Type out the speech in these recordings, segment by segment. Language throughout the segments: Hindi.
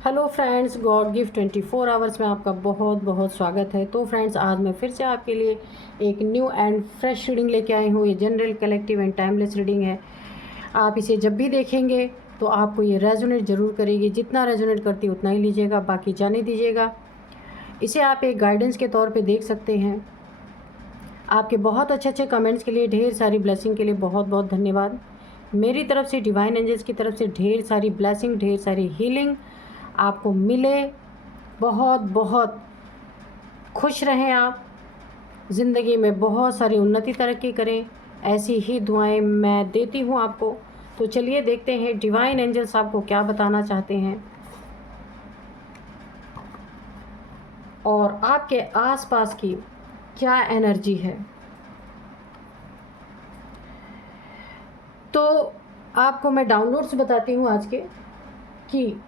Hello friends, God gift 24 hours में आपका बहुत बहुत स्वागत है। तो फ्रेंड्स, आज मैं फिर से आपके लिए एक न्यू एंड फ्रेश रीडिंग लेके आई हूँ। ये general, collective and timeless reading है। आप इसे जब भी देखेंगे तो आपको ये रेजोनेट ज़रूर करेगी। जितना रेजोनेट करती है उतना ही लीजिएगा, बाकी जाने दीजिएगा। इसे आप एक गाइडेंस के तौर पर देख सकते हैं। आपके बहुत अच्छे अच्छे कमेंट्स के लिए, ढेर सारी ब्लेसिंग के लिए बहुत बहुत धन्यवाद। मेरी तरफ से, डिवाइन एंजल्स की तरफ से ढेर सारी ब्लेसिंग, ढेर सारी हीलिंग आपको मिले। बहुत बहुत खुश रहें आप, ज़िंदगी में बहुत सारी उन्नति तरक्की करें, ऐसी ही दुआएं मैं देती हूं आपको। तो चलिए देखते हैं डिवाइन एंजल्स आपको क्या बताना चाहते हैं और आपके आसपास की क्या एनर्जी है। तो आपको मैं डाउनलोड्स बताती हूँ आज के, कि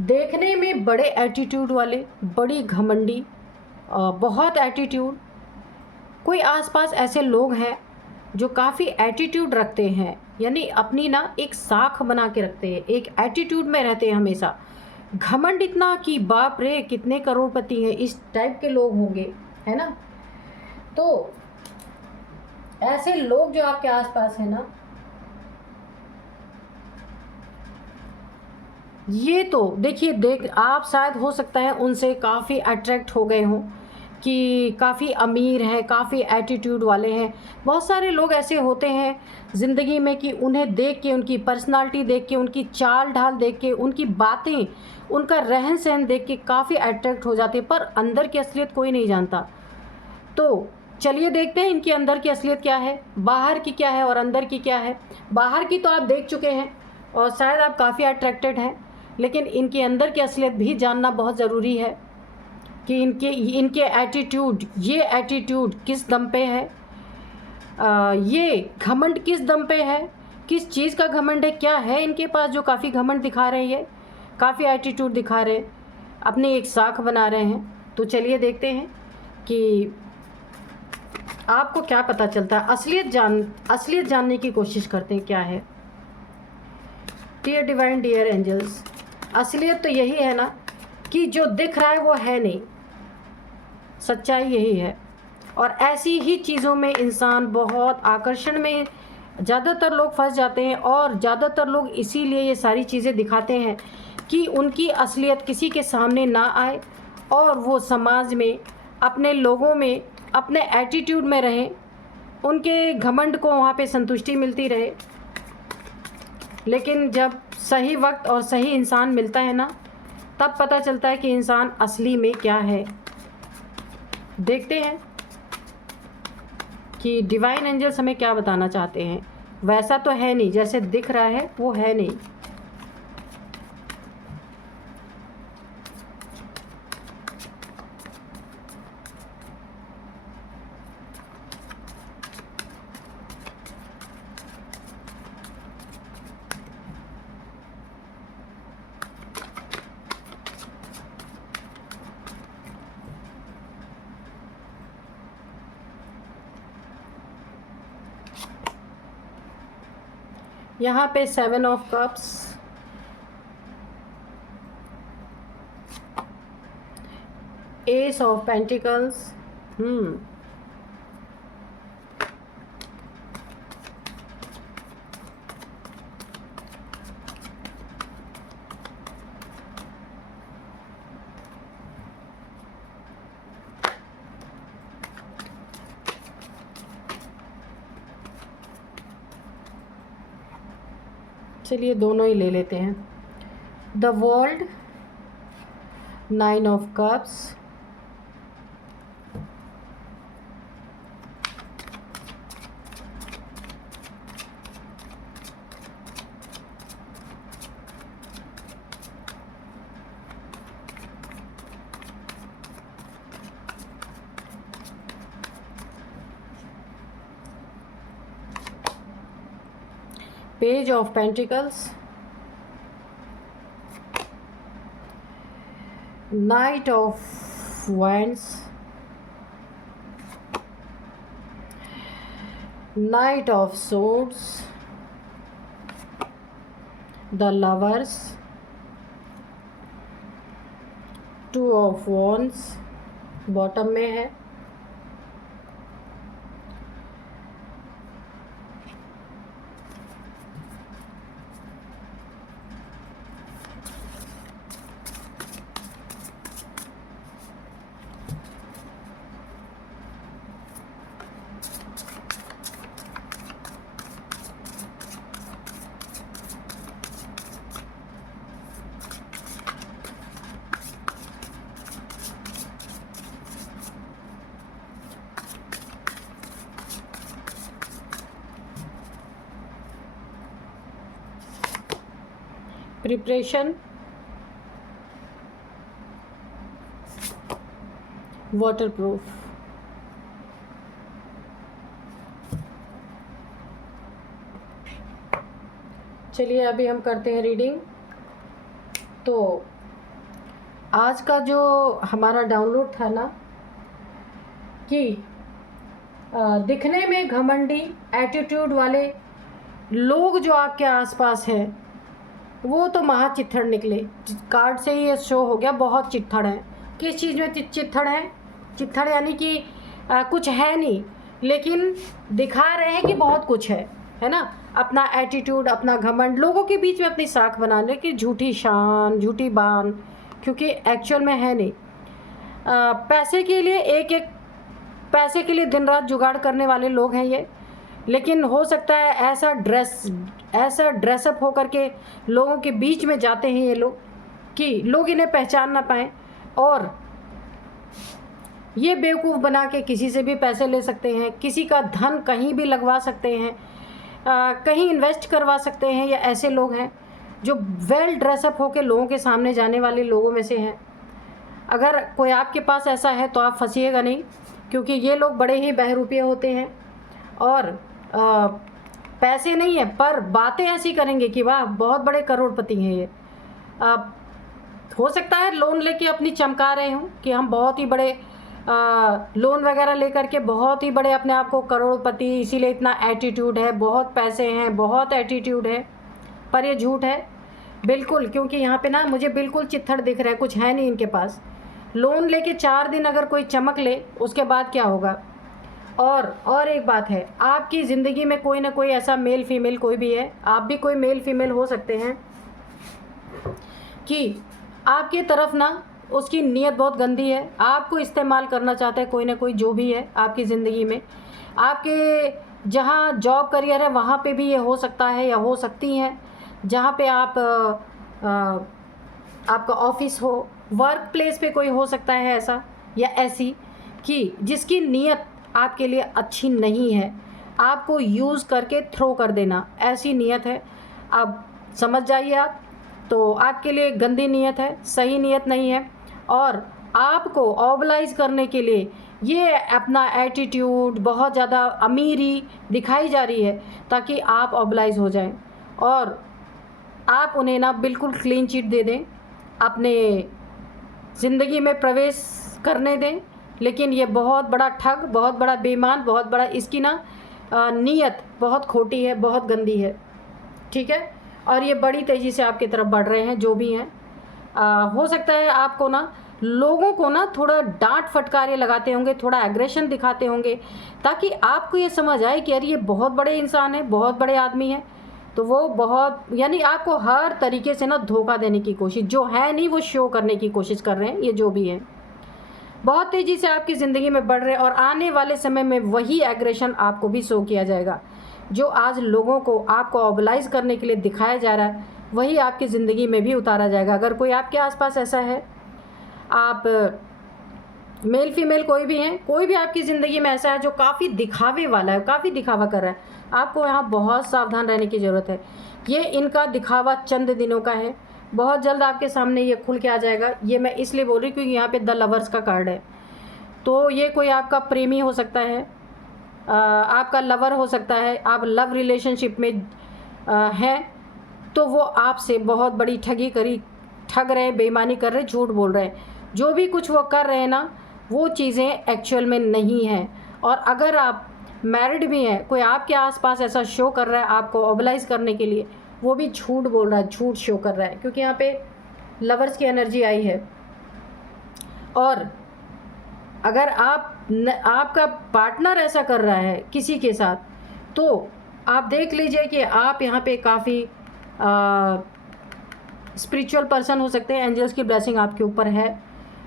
देखने में बड़े एटीट्यूड वाले, बड़ी घमंडी, बहुत एटीट्यूड, कोई आसपास ऐसे लोग हैं जो काफ़ी एटीट्यूड रखते हैं, यानी अपनी ना एक साख बना के रखते हैं, एक एटीट्यूड में रहते हैं हमेशा। घमंड इतना कि बाप रे कितने करोड़पति हैं, इस टाइप के लोग होंगे, है ना। तो ऐसे लोग जो आपके आसपास है ना, ये तो देखिए, आप शायद हो सकता है उनसे काफ़ी अट्रैक्ट हो गए हों कि काफ़ी अमीर हैं, काफ़ी एटीट्यूड वाले हैं। बहुत सारे लोग ऐसे होते हैं ज़िंदगी में कि उन्हें देख के, उनकी पर्सनालिटी देख के, उनकी चाल ढाल देख के, उनकी बातें, उनका रहन सहन देख के काफ़ी अट्रैक्ट हो जाते हैं, पर अंदर की असलियत कोई नहीं जानता। तो चलिए देखते हैं इनकी अंदर की असलियत क्या है, बाहर की क्या है और अंदर की क्या है। बाहर की तो आप देख चुके हैं और शायद आप काफ़ी अट्रैक्टेड हैं, लेकिन इनके अंदर की असलियत भी जानना बहुत ज़रूरी है कि इनके एटीट्यूड, ये एटीट्यूड किस दम पे है, ये घमंड किस दम पे है, किस चीज़ का घमंड है, क्या है इनके पास जो काफ़ी घमंड दिखा रहे हैं, काफ़ी एटीट्यूड दिखा रहे हैं, अपनी एक साख बना रहे हैं। तो चलिए देखते हैं कि आपको क्या पता चलता है। असलियत जानने की कोशिश करते हैं क्या है। डियर डिवाइन, डियर एंजल्स, असलियत तो यही है ना कि जो दिख रहा है वो है नहीं, सच्चाई यही है। और ऐसी ही चीज़ों में इंसान बहुत आकर्षण में ज़्यादातर लोग फंस जाते हैं, और ज़्यादातर लोग इसीलिए ये सारी चीज़ें दिखाते हैं कि उनकी असलियत किसी के सामने ना आए और वो समाज में, अपने लोगों में, अपने एटीट्यूड में रहें, उनके घमंड को वहाँ पे संतुष्टि मिलती रहे। लेकिन जब सही वक्त और सही इंसान मिलता है ना, तब पता चलता है कि इंसान असली में क्या है। देखते हैं कि डिवाइन एंजल्स हमें क्या बताना चाहते हैं। वैसा तो है नहीं, जैसे दिख रहा है वो है नहीं। यहाँ पे 7 of cups, S of pentacles, चलिए दोनों ही ले लेते हैं। The world, 9 of cups, page of pentacles, night of wands, night of swords, the lovers, two of wands bottom में है, प्रिपरेशन, वाटरप्रूफ। चलिए अभी हम करते हैं रीडिंग। तो आज का जो हमारा डाउनलोड था ना कि दिखने में घमंडी एटीट्यूड वाले लोग जो आपके आसपास हैं वो तो महा चित्थड़ निकले। कार्ड से ही ये शो हो गया, बहुत चित्थड़ है। किस चीज़ में चित्थड़ है? चित्थड़ यानी कि कुछ है नहीं, लेकिन दिखा रहे हैं कि बहुत कुछ है ना। अपना एटीट्यूड, अपना घमंड, लोगों के बीच में अपनी साख बनाने की झूठी शान, झूठी बान, क्योंकि एक्चुअल में है नहीं। पैसे के लिए पैसे के लिए दिन रात जुगाड़ करने वाले लोग हैं ये। लेकिन हो सकता है ऐसा ड्रेसअप होकर के लोगों के बीच में जाते हैं ये लोग कि लोग इन्हें पहचान ना पाएँ, और ये बेवकूफ़ बना के किसी से भी पैसे ले सकते हैं, किसी का धन कहीं भी लगवा सकते हैं, कहीं इन्वेस्ट करवा सकते हैं। या ऐसे लोग हैं जो वेल ड्रेसअप होकर लोगों के सामने जाने वाले लोगों में से हैं। अगर कोई आपके पास ऐसा है तो आप फंसिएगा नहीं, क्योंकि ये लोग बड़े ही बहरूपिये होते हैं और पैसे नहीं है पर बातें ऐसी करेंगे कि वाह बहुत बड़े करोड़पति हैं ये। हो सकता है लोन लेके अपनी चमका रहे हों कि हम बहुत ही बड़े लोन वगैरह लेकर के बहुत ही बड़े अपने आप को करोड़पति, इसीलिए इतना एटीट्यूड है, बहुत पैसे हैं, बहुत एटीट्यूड है। पर ये झूठ है बिल्कुल, क्योंकि यहाँ पे ना मुझे बिल्कुल चित्थड़ दिख रहा है, कुछ है नहीं इनके पास। लोन लेके 4 दिन अगर कोई चमक ले उसके बाद क्या होगा। और एक बात है, आपकी ज़िंदगी में कोई ना कोई ऐसा मेल फीमेल कोई भी है, आप भी कोई मेल फीमेल हो सकते हैं कि आपकी तरफ ना उसकी नीयत बहुत गंदी है, आपको इस्तेमाल करना चाहता है कोई ना कोई जो भी है आपकी ज़िंदगी में। आपके जहाँ जॉब करियर है वहाँ पे भी ये हो सकता है या हो सकती हैं, जहाँ पे आप आपका ऑफिस हो, वर्क प्लेस पे कोई हो सकता है ऐसा या ऐसी कि जिसकी नीयत आपके लिए अच्छी नहीं है, आपको यूज़ करके थ्रो कर देना, ऐसी नीयत है। अब समझ जाइए आप, तो आपके लिए गंदी नीयत है, सही नीयत नहीं है। और आपको ऑबलाइज करने के लिए ये अपना एटीट्यूड, बहुत ज़्यादा अमीरी दिखाई जा रही है ताकि आप ऑबलाइज हो जाएं और आप उन्हें ना बिल्कुल क्लीन चिट दे दें, अपने ज़िंदगी में प्रवेश करने दें। लेकिन ये बहुत बड़ा ठग, बहुत बड़ा बेईमान, बहुत बड़ा, इसकी ना नीयत बहुत खोटी है, बहुत गंदी है, ठीक है। और ये बड़ी तेज़ी से आपकी तरफ बढ़ रहे हैं जो भी हैं। हो सकता है आपको ना लोगों को ना थोड़ा डांट फटकारे लगाते होंगे, थोड़ा एग्रेशन दिखाते होंगे, ताकि आपको ये समझ आए कि यार ये बहुत बड़े इंसान हैं, बहुत बड़े आदमी हैं। तो वो बहुत, यानी आपको हर तरीके से ना धोखा देने की कोशिश, जो है नहीं वो शो करने की कोशिश कर रहे हैं ये जो भी हैं। बहुत तेज़ी से आपकी ज़िंदगी में बढ़ रहे हैं और आने वाले समय में वही एग्रेशन आपको भी शो किया जाएगा। जो आज लोगों को आपको ऑबलाइज करने के लिए दिखाया जा रहा है वही आपकी ज़िंदगी में भी उतारा जाएगा। अगर कोई आपके आसपास ऐसा है, आप मेल फीमेल कोई भी हैं, कोई भी आपकी ज़िंदगी में ऐसा है जो काफ़ी दिखावे वाला है, काफ़ी दिखावा कर रहा है, आपको यहाँ बहुत सावधान रहने की ज़रूरत है। ये इनका दिखावा चंद दिनों का है, बहुत जल्द आपके सामने ये खुल के आ जाएगा। ये मैं इसलिए बोल रही हूँ क्योंकि यहाँ पे द लवर्स का कार्ड है। तो ये कोई आपका प्रेमी हो सकता है, आपका लवर हो सकता है, आप लव रिलेशनशिप में हैं, तो वो आपसे बहुत बड़ी ठग रहे हैं, बेईमानी कर रहे हैं, झूठ बोल रहे हैं। जो भी कुछ वो कर रहे हैं ना वो चीज़ें एक्चुअल में नहीं हैं। और अगर आप मैरिड भी हैं, कोई आपके आसपास ऐसा शो कर रहा है आपको ऑबलाइज करने के लिए, वो भी झूठ बोल रहा है, झूठ शो कर रहा है, क्योंकि यहाँ पे लवर्स की एनर्जी आई है। और अगर आपका पार्टनर ऐसा कर रहा है किसी के साथ, तो आप देख लीजिए कि आप यहाँ पे काफ़ी स्पिरिचुअल पर्सन हो सकते हैं। एंजल्स की ब्लेसिंग आपके ऊपर है।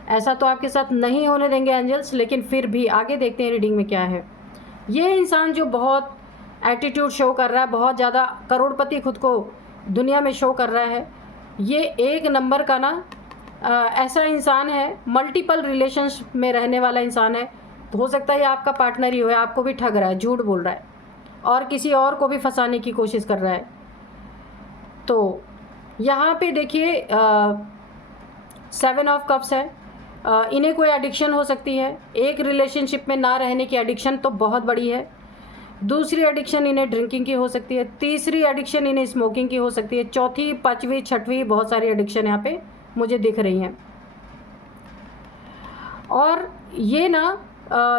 ऐसा तो आपके साथ नहीं होने देंगे एंजल्स, लेकिन फिर भी आगे देखते हैं रीडिंग में क्या है। ये इंसान जो बहुत एटीट्यूड शो कर रहा है, बहुत ज़्यादा करोड़पति खुद को दुनिया में शो कर रहा है, ये एक नंबर का ना ऐसा इंसान है, मल्टीपल रिलेशंस में रहने वाला इंसान है। तो हो सकता है ये आपका पार्टनर ही हो, आपको भी ठग रहा है, झूठ बोल रहा है और किसी और को भी फंसाने की कोशिश कर रहा है। तो यहाँ पे देखिए 7 ऑफ कप्स है। इन्हें कोई एडिक्शन हो सकती है। एक रिलेशनशिप में ना रहने की एडिक्शन तो बहुत बड़ी है। दूसरी एडिक्शन इन्हें ड्रिंकिंग की हो सकती है। तीसरी एडिक्शन इन्हें स्मोकिंग की हो सकती है। चौथी, पाँचवीं, छठवीं, बहुत सारी एडिक्शन यहाँ पे मुझे दिख रही हैं। और ये ना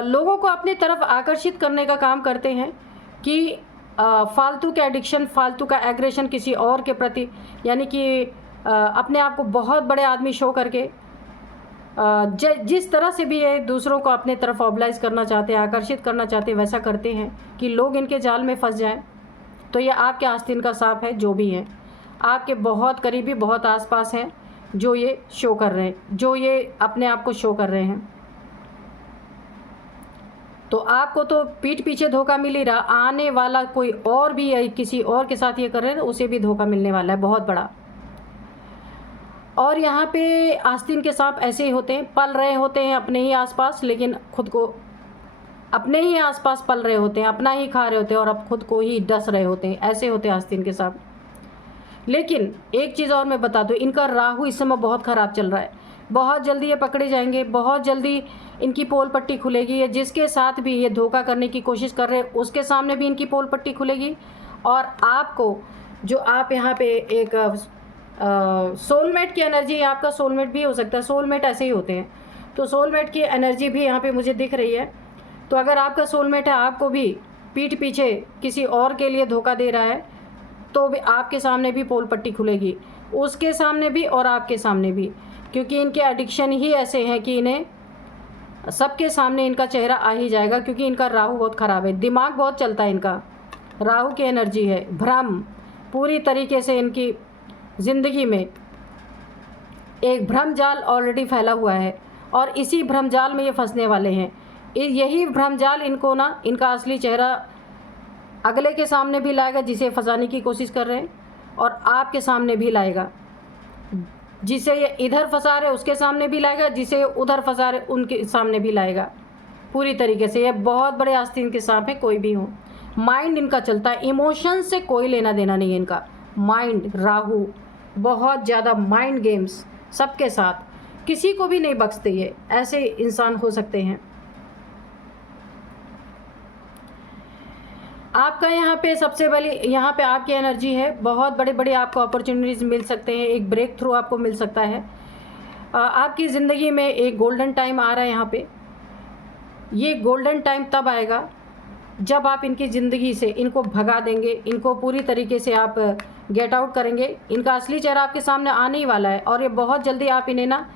लोगों को अपनी तरफ आकर्षित करने का काम करते हैं कि फालतू के एडिक्शन, फालतू का एग्रेशन किसी और के प्रति, यानी कि अपने आप को बहुत बड़े आदमी शो करके जिस तरह से भी ये दूसरों को अपने तरफ ऑब्लाइज करना चाहते हैं, आकर्षित करना चाहते हैं, वैसा करते हैं कि लोग इनके जाल में फंस जाएं। तो ये आपके आस्तीन का सांप है, जो भी है आपके बहुत करीबी, बहुत आसपास हैं, जो ये शो कर रहे हैं, जो ये अपने आप को शो कर रहे हैं। तो आपको तो पीठ पीछे धोखा मिल ही रहा, आने वाला कोई और भी किसी और के साथ ये कर रहे हैं, उसे भी धोखा मिलने वाला है बहुत बड़ा। और यहाँ पे आस्तीन के सांप ऐसे ही होते हैं, पल रहे होते हैं अपने ही आसपास, लेकिन खुद को अपने ही आसपास पल रहे होते हैं, अपना ही खा रहे होते हैं और अब खुद को ही डस रहे होते हैं। ऐसे होते हैं आस्तीन के सांप। लेकिन एक चीज़ और मैं बता दूँ, इनका राहु इस समय बहुत ख़राब चल रहा है। बहुत जल्दी ये पकड़े जाएंगे, बहुत जल्दी इनकी पोल पट्टी खुलेगी। ये जिसके साथ भी ये धोखा करने की कोशिश कर रहे हैं, उसके सामने भी इनकी पोल पट्टी खुलेगी। और आपको, जो आप यहाँ पे एक सोलमेट की एनर्जी, आपका सोलमेट भी हो सकता है, सोलमेट ऐसे ही होते हैं, तो सोलमेट की एनर्जी भी यहाँ पे मुझे दिख रही है। तो अगर आपका सोलमेट है, आपको भी पीठ पीछे किसी और के लिए धोखा दे रहा है, तो भी आपके सामने भी पोल पट्टी खुलेगी, उसके सामने भी और आपके सामने भी, क्योंकि इनके एडिक्शन ही ऐसे हैं कि इन्हें सबके सामने इनका चेहरा आ ही जाएगा। क्योंकि इनका राहु बहुत ख़राब है, दिमाग बहुत चलता है इनका, राहु की एनर्जी है, भ्रम पूरी तरीके से इनकी ज़िंदगी में एक भ्रमजाल ऑलरेडी फैला हुआ है और इसी भ्रमजाल में ये फंसने वाले हैं। यही भ्रमजाल इनको ना, इनका असली चेहरा अगले के सामने भी लाएगा जिसे फंसाने की कोशिश कर रहे हैं, और आपके सामने भी लाएगा। जिसे ये इधर फंसा रहे उसके सामने भी लाएगा, जिसे उधर फंसा रहे उनके सामने भी लाएगा। पूरी तरीके से ये बहुत बड़े आस्तीन के सांप हैं, कोई भी हो। माइंड इनका चलता है, इमोशन से कोई लेना देना नहीं है इनका। माइंड, राहु बहुत ज़्यादा माइंड गेम्स सबके साथ, किसी को भी नहीं बख्शते ये, ऐसे इंसान हो सकते हैं। आपका यहाँ पे सबसे पहले यहाँ पे आपकी एनर्जी है, बहुत बड़े बड़े आपको अपॉर्चुनिटीज़ मिल सकते हैं, एक ब्रेक थ्रू आपको मिल सकता है। आपकी ज़िंदगी में एक गोल्डन टाइम आ रहा है यहाँ पे। ये गोल्डन टाइम तब आएगा जब आप इनकी ज़िंदगी से इनको भगा देंगे, इनको पूरी तरीके से आप गेट आउट करेंगे। इनका असली चेहरा आपके सामने आने ही वाला है और ये बहुत जल्दी आप इन्हें ना,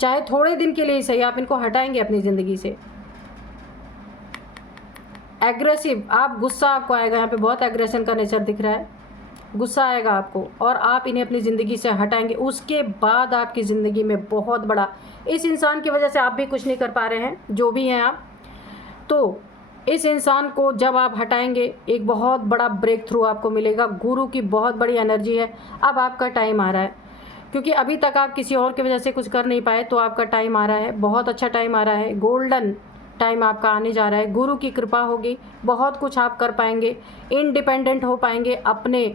चाहे थोड़े दिन के लिए ही सही, आप इनको हटाएंगे अपनी ज़िंदगी से। एग्रेसिव, आप गुस्सा आपको आएगा, यहाँ पे बहुत एग्रेशन का नेचर दिख रहा है, गुस्सा आएगा आपको और आप इन्हें अपनी ज़िंदगी से हटाएंगे। उसके बाद आपकी ज़िंदगी में बहुत बड़ा, इस इंसान की वजह से आप भी कुछ नहीं कर पा रहे हैं, जो भी हैं आप, तो इस इंसान को जब आप हटाएंगे एक बहुत बड़ा ब्रेक थ्रू आपको मिलेगा। गुरु की बहुत बड़ी एनर्जी है, अब आपका टाइम आ रहा है। क्योंकि अभी तक आप किसी और की वजह से कुछ कर नहीं पाए, तो आपका टाइम आ रहा है, बहुत अच्छा टाइम आ रहा है, गोल्डन टाइम आपका आने जा रहा है। गुरु की कृपा होगी, बहुत कुछ आप कर पाएंगे, इंडिपेंडेंट हो पाएंगे, अपने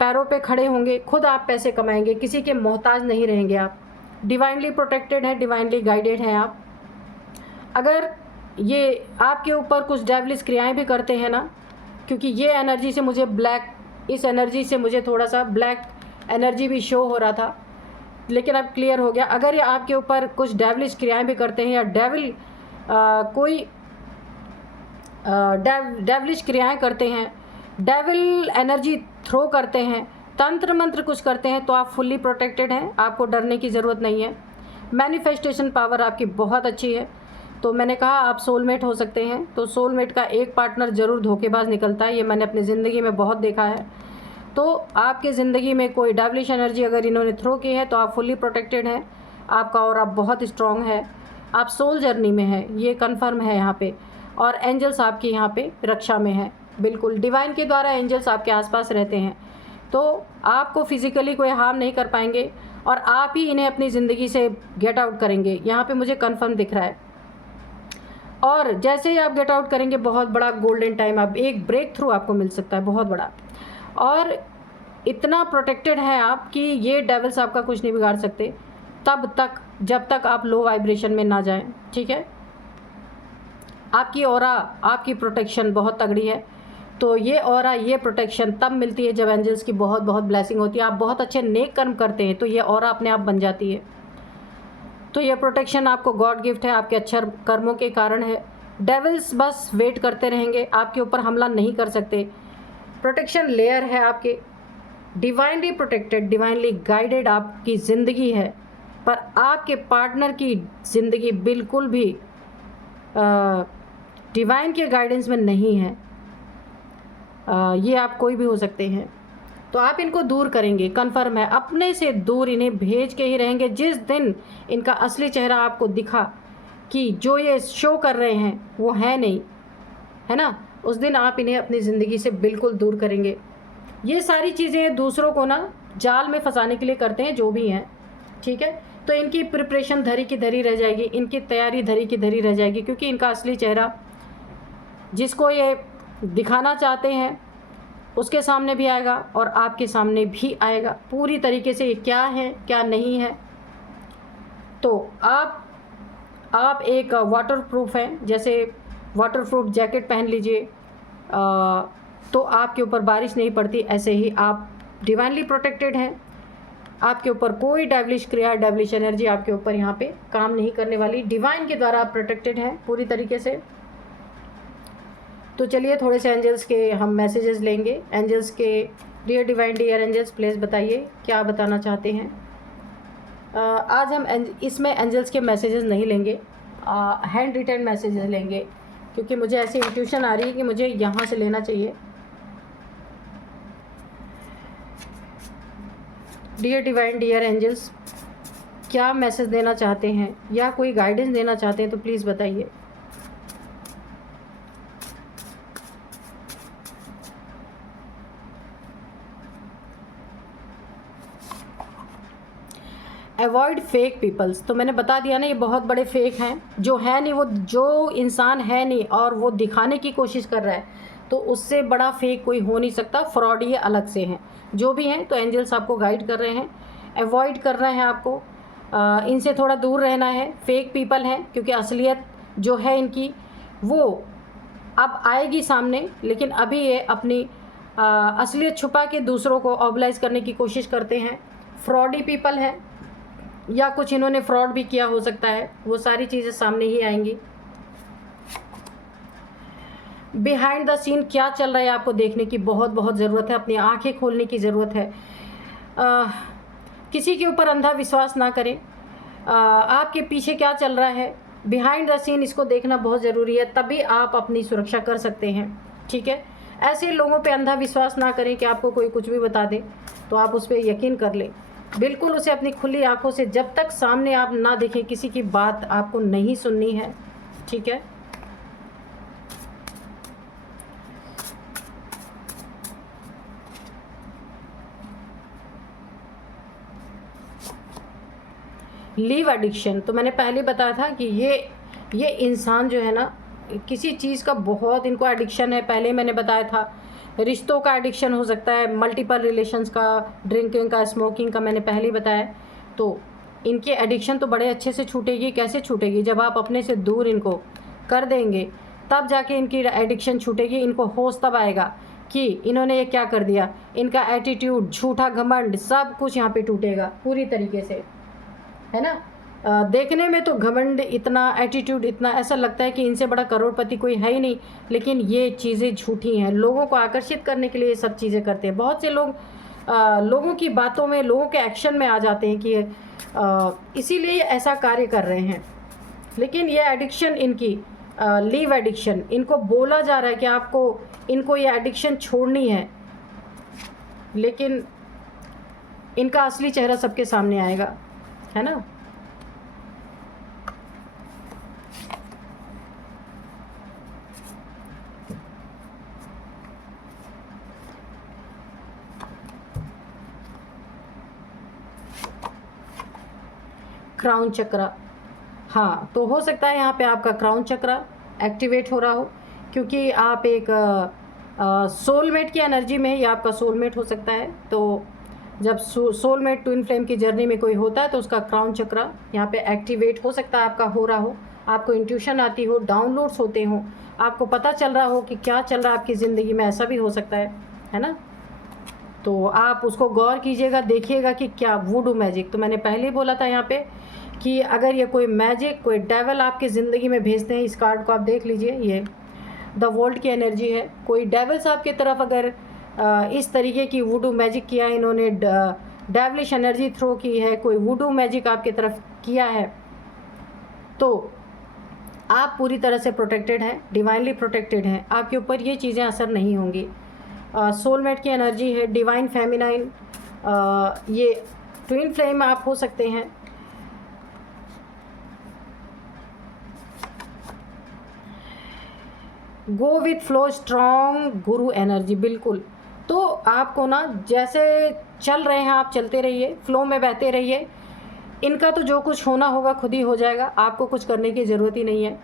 पैरों पे खड़े होंगे, खुद आप पैसे कमाएंगे, किसी के मोहताज नहीं रहेंगे। आप डिवाइनली प्रोटेक्टेड हैं, डिवाइनली गाइडेड हैं आप। अगर ये आपके ऊपर कुछ डेविलिश क्रियाएं भी करते हैं ना, क्योंकि ये एनर्जी से मुझे ब्लैक, इस एनर्जी से मुझे थोड़ा सा ब्लैक एनर्जी भी शो हो रहा था, लेकिन अब क्लियर हो गया। अगर ये आपके ऊपर कुछ डेविलिश क्रियाएं भी करते हैं या डेविल कोई डेविलिश क्रियाएं करते हैं, डेविल एनर्जी थ्रो करते हैं, तंत्र मंत्र कुछ करते हैं, तो आप फुल्ली प्रोटेक्टेड हैं, आपको डरने की ज़रूरत नहीं है। मैनिफेस्टेशन पावर आपकी बहुत अच्छी है। तो मैंने कहा आप सोलमेट हो सकते हैं, तो सोलमेट का एक पार्टनर ज़रूर धोखेबाज निकलता है, ये मैंने अपनी ज़िंदगी में बहुत देखा है। तो आपके ज़िंदगी में कोई डेविलिश एनर्जी अगर इन्होंने थ्रो की है तो आप फुल्ली प्रोटेक्टेड हैं, आपका ऑरा बहुत स्ट्रॉन्ग है, आप सोल जर्नी में हैं, ये कन्फर्म है यहाँ पे। और एंजल्स आपकी यहाँ पे रक्षा में है, बिल्कुल डिवाइन के द्वारा एंजल्स आपके आसपास रहते हैं, तो आपको फिज़िकली कोई हार्म नहीं कर पाएंगे और आप ही इन्हें अपनी ज़िंदगी से गेट आउट करेंगे, यहाँ पे मुझे कन्फर्म दिख रहा है। और जैसे ही आप गेट आउट करेंगे बहुत बड़ा गोल्डन टाइम, आप एक ब्रेक थ्रू आपको मिल सकता है बहुत बड़ा, और इतना प्रोटेक्टेड है आप कि ये डेविल्स आपका कुछ नहीं बिगाड़ सकते तब तक जब तक आप लो वाइब्रेशन में ना जाएं, ठीक है। आपकी ऑरा, आपकी प्रोटेक्शन बहुत तगड़ी है। तो ये ऑरा, ये प्रोटेक्शन तब मिलती है जब एंजल्स की बहुत बहुत ब्लेसिंग होती है, आप बहुत अच्छे नेक कर्म करते हैं तो ये ऑरा अपने आप बन जाती है। तो ये प्रोटेक्शन आपको गॉड गिफ्ट है, आपके अच्छे कर्मों के कारण है। डेविल्स बस वेट करते रहेंगे, आपके ऊपर हमला नहीं कर सकते। प्रोटेक्शन लेयर है आपके, डिवाइनली प्रोटेक्टेड, डिवाइनली गाइडेड आपकी ज़िंदगी है, पर आपके पार्टनर की ज़िंदगी बिल्कुल भी डिवाइन के गाइडेंस में नहीं है। ये आप कोई भी हो सकते हैं, तो आप इनको दूर करेंगे, कन्फर्म है, अपने से दूर इन्हें भेज के ही रहेंगे। जिस दिन इनका असली चेहरा आपको दिखा कि जो ये शो कर रहे हैं वो है नहीं, है ना, उस दिन आप इन्हें अपनी ज़िंदगी से बिल्कुल दूर करेंगे। ये सारी चीज़ें दूसरों को ना जाल में फंसाने के लिए करते हैं जो भी हैं, ठीक है। तो इनकी प्रिपरेशन धरी की धरी रह जाएगी, इनकी तैयारी धरी की धरी रह जाएगी, क्योंकि इनका असली चेहरा जिसको ये दिखाना चाहते हैं उसके सामने भी आएगा और आपके सामने भी आएगा पूरी तरीके से, ये क्या है क्या नहीं है। तो आप एक वाटर प्रूफ हैं, जैसे वाटर प्रूफ जैकेट पहन लीजिए तो आपके ऊपर बारिश नहीं पड़ती, ऐसे ही आप डिवाइनली प्रोटेक्टेड हैं, आपके ऊपर कोई डेविलिश क्रिया, डेविलिश एनर्जी आपके ऊपर यहाँ पे काम नहीं करने वाली, डिवाइन के द्वारा आप प्रोटेक्टेड हैं पूरी तरीके से। तो चलिए थोड़े से एंजल्स के हम मैसेजेस लेंगे। एंजल्स के dear divine dear angels, please बताइए क्या बताना चाहते हैं। आज हम इसमें एंजल्स के मैसेजेस नहीं लेंगे, हैंड रिटन मैसेजेस लेंगे, क्योंकि मुझे ऐसी इंट्यूशन आ रही है कि मुझे यहाँ से लेना चाहिए। डियर डिवाइन डियर एंजल्स, क्या मैसेज देना चाहते हैं या कोई गाइडेंस देना चाहते हैं तो प्लीज़ बताइए। अवॉइड फेक पीपल्स, तो मैंने बता दिया ना, ये बहुत बड़े फेक हैं, जो है नहीं, वो जो इंसान है नहीं और वो दिखाने की कोशिश कर रहा है, तो उससे बड़ा फेक कोई हो नहीं सकता। फ्रॉड ये अलग से हैं, जो भी हैं। तो एंजल्स आपको गाइड कर रहे हैं, अवॉइड करना है आपको, इनसे थोड़ा दूर रहना है। फेक पीपल हैं, क्योंकि असलियत जो है इनकी वो अब आएगी सामने, लेकिन अभी ये अपनी असलियत छुपा के दूसरों को ऑबलाइज करने की कोशिश करते हैं। फ्रॉडी पीपल हैं, या कुछ इन्होंने फ्रॉड भी किया हो सकता है, वो सारी चीज़ें सामने ही आएंगी। बिहाइंड द सीन क्या चल रहा है आपको देखने की बहुत बहुत ज़रूरत है, अपनी आंखें खोलने की ज़रूरत है। किसी के ऊपर अंधा विश्वास ना करें। आपके पीछे क्या चल रहा है बिहाइंड द सीन, इसको देखना बहुत ज़रूरी है, तभी आप अपनी सुरक्षा कर सकते हैं, ठीक है। ऐसे लोगों पे अंधा विश्वास ना करें कि आपको कोई कुछ भी बता दे तो आप उस पर यकीन कर लें। बिल्कुल उसे अपनी खुली आंखों से, जब तक सामने आप ना देखें, किसी की बात आपको नहीं सुननी है, ठीक है। लीव एडिक्शन, तो मैंने पहले बताया था कि ये इंसान जो है ना, किसी चीज़ का बहुत इनको एडिक्शन है। पहले मैंने बताया था रिश्तों का एडिक्शन हो सकता है, मल्टीपल रिलेशंस का, ड्रिंकिंग का, स्मोकिंग का, मैंने पहले ही बताया। तो इनकी एडिक्शन तो बड़े अच्छे से छूटेगी। कैसे छूटेगी? जब आप अपने से दूर इनको कर देंगे तब जाके इनकी एडिक्शन छूटेगी। इनको होश तब आएगा कि इन्होंने ये क्या कर दिया। इनका एटीट्यूड, झूठा घमंड, सब कुछ यहाँ पे टूटेगा पूरी तरीके से, है ना। देखने में तो घमंड इतना, एटीट्यूड इतना, ऐसा लगता है कि इनसे बड़ा करोड़पति कोई है ही नहीं, लेकिन ये चीज़ें झूठी हैं। लोगों को आकर्षित करने के लिए ये सब चीज़ें करते हैं। बहुत से लोग लोगों की बातों में, लोगों के एक्शन में आ जाते हैं कि इसीलिए ऐसा कार्य कर रहे हैं। लेकिन ये एडिक्शन इनकी लीव एडिक्शन, इनको बोला जा रहा है कि आपको इनको ये एडिक्शन छोड़नी लेकिन इनका असली चेहरा सबके सामने आएगा, है ना। क्राउन चक्र, हाँ, तो हो सकता है यहाँ पे आपका क्राउन चक्र एक्टिवेट हो रहा हो, क्योंकि आप एक सोलमेट की एनर्जी में, ये आपका सोलमेट हो सकता है। तो जब सोलमेट ट्विन फ्लेम की जर्नी में कोई होता है तो उसका क्राउन चक्र यहाँ पे एक्टिवेट हो सकता है, आपका हो रहा हो, आपको इंट्यूशन आती हो, डाउनलोड्स होते हों, आपको पता चल रहा हो कि क्या चल रहा है आपकी ज़िंदगी में, ऐसा भी हो सकता है ना। तो आप उसको गौर कीजिएगा, देखिएगा कि क्या वुडू मैजिक, तो मैंने पहले ही बोला था यहाँ पे कि अगर ये कोई मैजिक, कोई डेवल आपकी ज़िंदगी में भेजते हैं, इस कार्ड को आप देख लीजिए, ये द वर्ल्ड की एनर्जी है। कोई डेवल्स आपकी तरफ अगर इस तरीके की वुडू मैजिक किया है, इन्होंने डेवलिश एनर्जी थ्रो की है, कोई वुडू मैजिक आपकी तरफ किया है, तो आप पूरी तरह से प्रोटेक्टेड हैं, डिवाइनली प्रोटेक्टेड हैं, आपके ऊपर ये चीज़ें असर नहीं होंगी। सोलमेट की एनर्जी है, डिवाइन फेमिनाइन, ये ट्विन फ्लेम आप हो सकते हैं। Go with flow strong Guru energy, बिल्कुल। तो आपको ना जैसे चल रहे हैं आप चलते रहिए, फ्लो में बहते रहिए, इनका तो जो कुछ होना होगा खुद ही हो जाएगा, आपको कुछ करने की ज़रूरत ही नहीं है।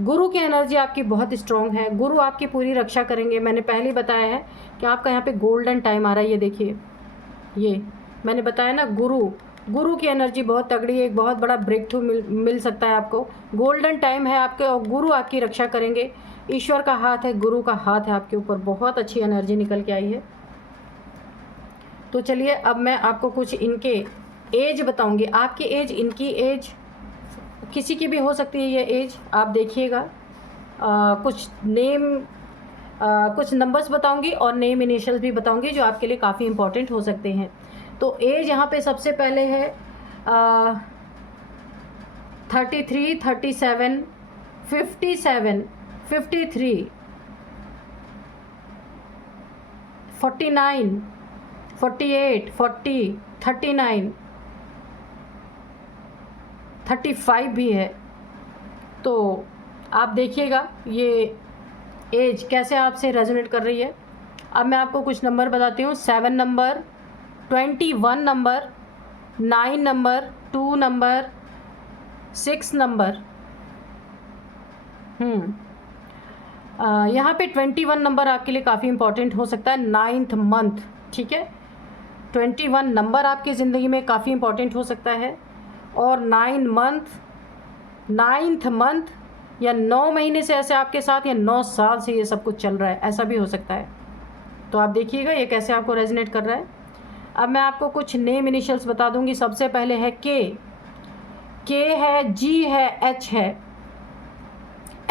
गुरु की एनर्जी आपकी बहुत स्ट्रॉन्ग है, गुरु आपकी पूरी रक्षा करेंगे। मैंने पहले ही बताया है कि आपका यहाँ पे गोल्डन टाइम आ रहा है, ये देखिए, ये मैंने बताया ना, गुरु की एनर्जी बहुत तगड़ी है, एक बहुत बड़ा ब्रेक थ्रू मिल सकता है आपको, गोल्डन टाइम है आपके, और गुरु आपकी रक्षा करेंगे। ईश्वर का हाथ है, गुरु का हाथ है आपके ऊपर, बहुत अच्छी एनर्जी निकल के आई है। तो चलिए अब मैं आपको कुछ इनके एज बताऊंगी, आपकी एज, इनकी एज, किसी की भी हो सकती है ये एज, आप देखिएगा। कुछ नेम, कुछ नंबर्स बताऊंगी और नेम इनिशियल्स भी बताऊंगी जो आपके लिए काफ़ी इंपॉर्टेंट हो सकते हैं। तो एज यहाँ पे सबसे पहले है 33, 37, 57, 53, 49, 48, 40, 39, 35 भी है। तो आप देखिएगा ये एज कैसे आपसे रेजोनेट कर रही है। अब मैं आपको कुछ नंबर बताती हूँ। 7 number, 21 number, 9 number, 2 number, 6 number. यहाँ पे 21 नंबर आपके लिए काफ़ी इंपॉर्टेंट हो सकता है, 9th मंथ, ठीक है। 21 नंबर आपकी ज़िंदगी में काफ़ी इंपॉर्टेंट हो सकता है, और 9th मंथ या 9 महीने से ऐसे आपके साथ, या 9 साल से ये सब कुछ चल रहा है, ऐसा भी हो सकता है। तो आप देखिएगा ये कैसे आपको रेजोनेट कर रहा है। अब मैं आपको कुछ नेम इनिशियल्स बता दूंगी। सबसे पहले है के है, जी है, एच है,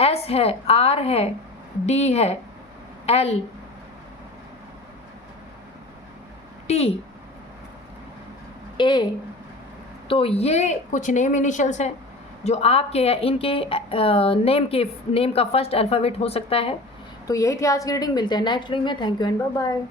एस है, आर है, डी है, एल, टी, ए। तो ये कुछ नेम इनिशियल्स हैं जो आपके या इनके नेम का फर्स्ट अल्फ़ाबेट हो सकता है। तो यही थी आज की रीडिंग, मिलते हैं नेक्स्ट रीडिंग में। Thank you and bye bye.